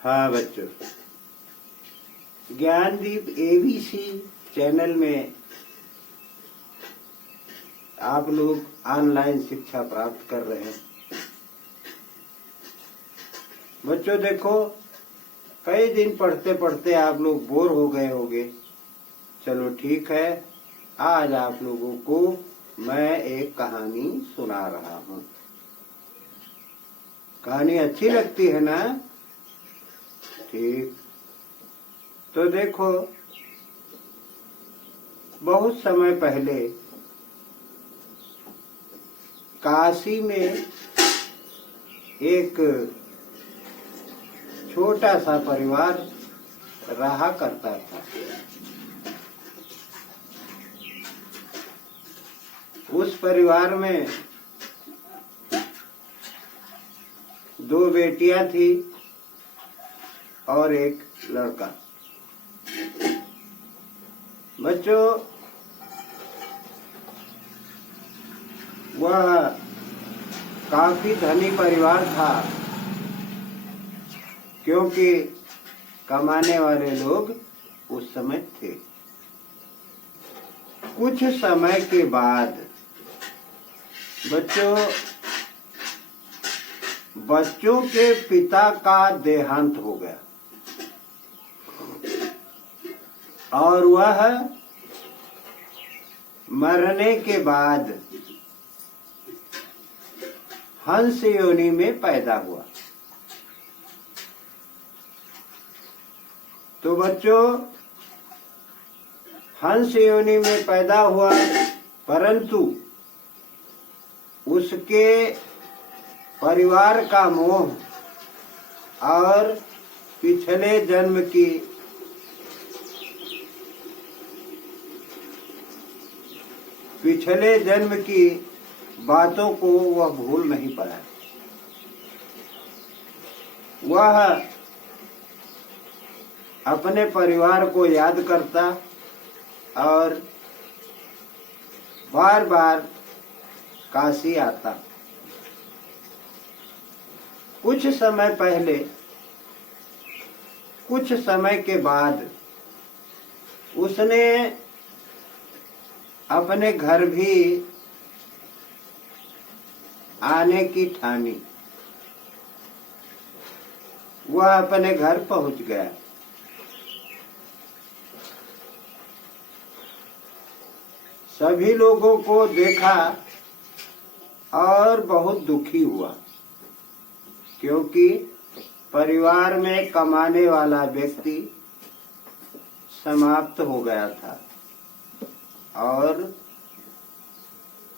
हाँ बच्चों, Gyandeep ABC channel में आप लोग ऑनलाइन शिक्षा प्राप्त कर रहे हैं। बच्चों देखो, कई दिन पढ़ते पढ़ते आप लोग बोर हो गए होंगे। चलो ठीक है, आज आप लोगों को मैं एक कहानी सुना रहा हूँ। कहानी अच्छी लगती है ना? ठीक, तो देखो, बहुत समय पहले काशी में एक छोटा सा परिवार रहा करता था। उस परिवार में दो बेटियां थी और एक लड़का। बच्चों, वह काफी धनी परिवार था, क्योंकि कमाने वाले लोग उस समय थे। कुछ समय के बाद बच्चों के पिता का देहांत हो गया और वह मरने के बाद हंस योनि में पैदा हुआ। तो बच्चों, हंस योनि में पैदा हुआ, परंतु उसके परिवार का मोह और पिछले जन्म की बातों को वह भूल नहीं पाया। वह अपने परिवार को याद करता और बार बार काशी आता। कुछ समय के बाद उसने अपने घर भी आने की ठानी। वह अपने घर पहुंच गया। सभी लोगों को देखा और बहुत दुखी हुआ, क्योंकि परिवार में कमाने वाला व्यक्ति समाप्त हो गया था और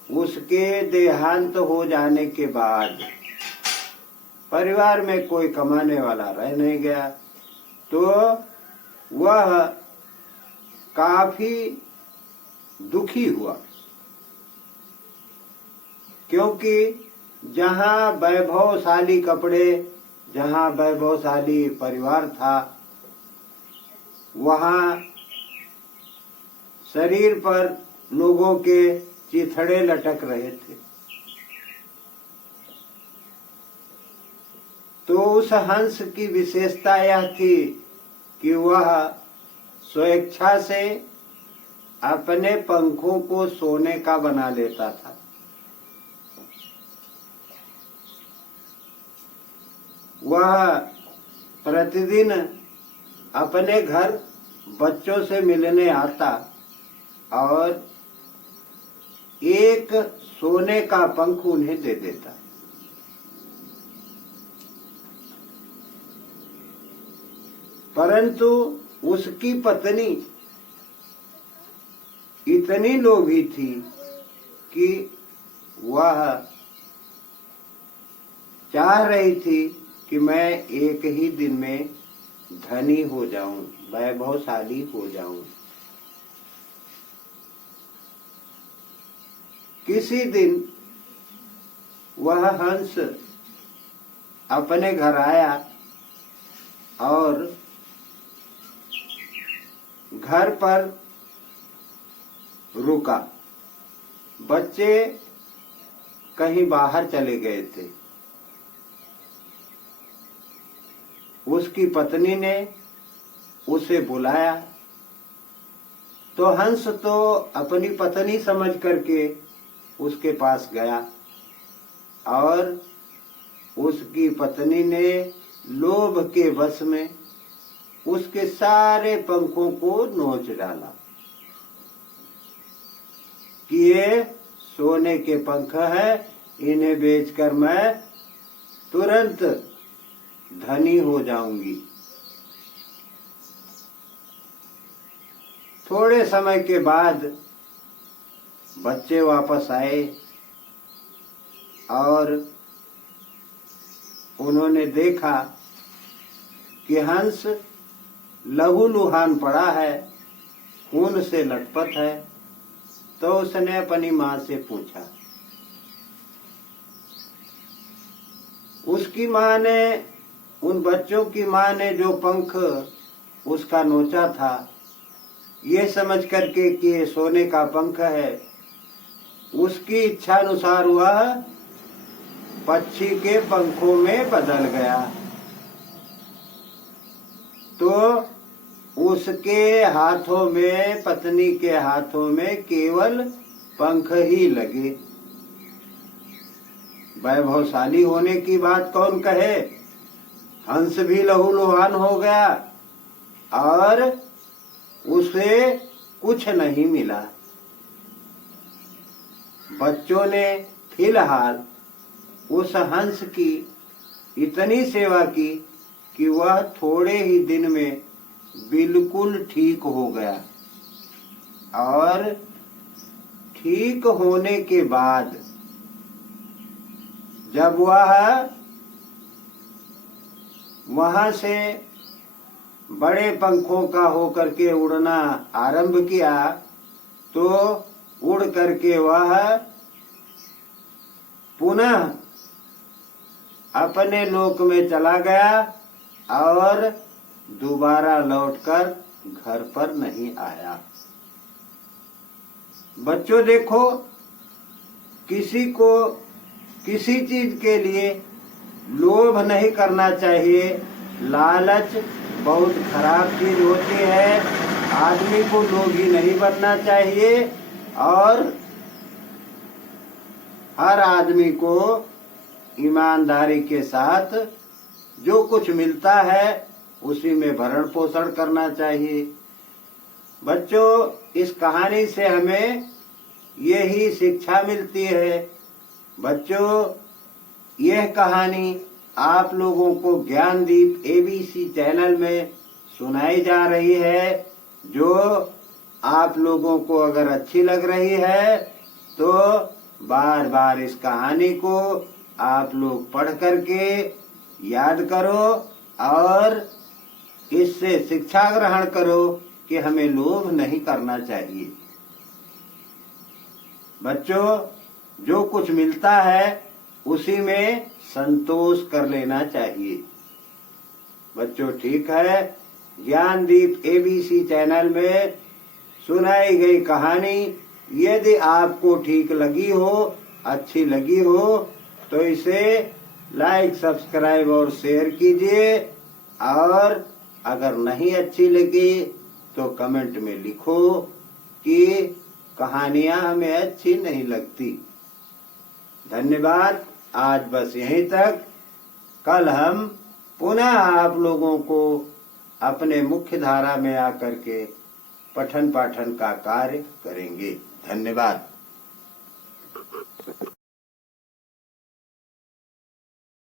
उसके देहांत हो जाने के बाद परिवार में कोई कमाने वाला रह नहीं गया। तो वह काफी दुखी हुआ, क्योंकि जहाँ वैभवशाली कपड़े, जहाँ वैभवशाली परिवार था, वहाँ शरीर पर लोगों के चिथड़े लटक रहे थे। तो उस हंस की विशेषता यह थी कि वह स्वेच्छा से अपने पंखों को सोने का बना लेता था। वह प्रतिदिन अपने घर बच्चों से मिलने आता और एक सोने का पंख उन्हें दे देता। परंतु उसकी पत्नी इतनी लोभी थी कि वह चाह रही थी कि मैं एक ही दिन में धनी हो जाऊं, वैभवशाली हो जाऊं। किसी दिन वह हंस अपने घर आया और घर पर रुका। बच्चे कहीं बाहर चले गए थे। उसकी पत्नी ने उसे बुलाया तो हंस तो अपनी पत्नी समझ करके उसके पास गया और उसकी पत्नी ने लोभ के वश में उसके सारे पंखों को नोच डाला कि ये सोने के पंख है, इन्हें बेचकर मैं तुरंत धनी हो जाऊंगी। थोड़े समय के बाद बच्चे वापस आए और उन्होंने देखा कि हंस लहूलुहान पड़ा है, खून से लथपथ है। तो उसने अपनी माँ से पूछा। उसकी माँ ने, उन बच्चों की माँ ने जो पंख उसका नोचा था, ये समझ करके कि ये सोने का पंख है, उसकी इच्छा अनुसार वह पक्षी के पंखों में बदल गया। तो उसके हाथों में, पत्नी के हाथों में केवल पंख ही लगे। वैभवशाली होने की बात कौन कहे, हंस भी लहूलुहान हो गया और उसे कुछ नहीं मिला। बच्चों ने फिलहाल उस हंस की इतनी सेवा की कि वह थोड़े ही दिन में बिल्कुल ठीक हो गया और ठीक होने के बाद जब वह वहां से बड़े पंखों का होकर के उड़ना आरंभ किया तो उड़ करके वह पुनः अपने लोक में चला गया और दोबारा लौटकर घर पर नहीं आया। बच्चों देखो, किसी को किसी चीज के लिए लोभ नहीं करना चाहिए। लालच बहुत खराब चीज होती है। आदमी को लोभी नहीं बनना चाहिए और हर आदमी को ईमानदारी के साथ जो कुछ मिलता है उसी में भरण पोषण करना चाहिए। बच्चों, इस कहानी से हमें यही शिक्षा मिलती है। बच्चों, यह कहानी आप लोगों को ज्ञानदीप एबीसी चैनल में सुनाई जा रही है। जो आप लोगों को अगर अच्छी लग रही है तो बार बार इस कहानी को आप लोग पढ़ करके याद करो और इससे शिक्षा ग्रहण करो कि हमें लोभ नहीं करना चाहिए। बच्चों, जो कुछ मिलता है उसी में संतोष कर लेना चाहिए। बच्चों, ठीक है, ज्ञानदीप एबीसी चैनल में सुनाई गई कहानी यदि आपको ठीक लगी हो, अच्छी लगी हो, तो इसे लाइक, सब्सक्राइब और शेयर कीजिए। और अगर नहीं अच्छी लगी तो कमेंट में लिखो कि कहानियां हमें अच्छी नहीं लगती। धन्यवाद। आज बस यहीं तक। कल हम पुनः आप लोगों को अपने मुख्य धारा में आकर के पठन पाठन का कार्य करेंगे। धन्यवाद।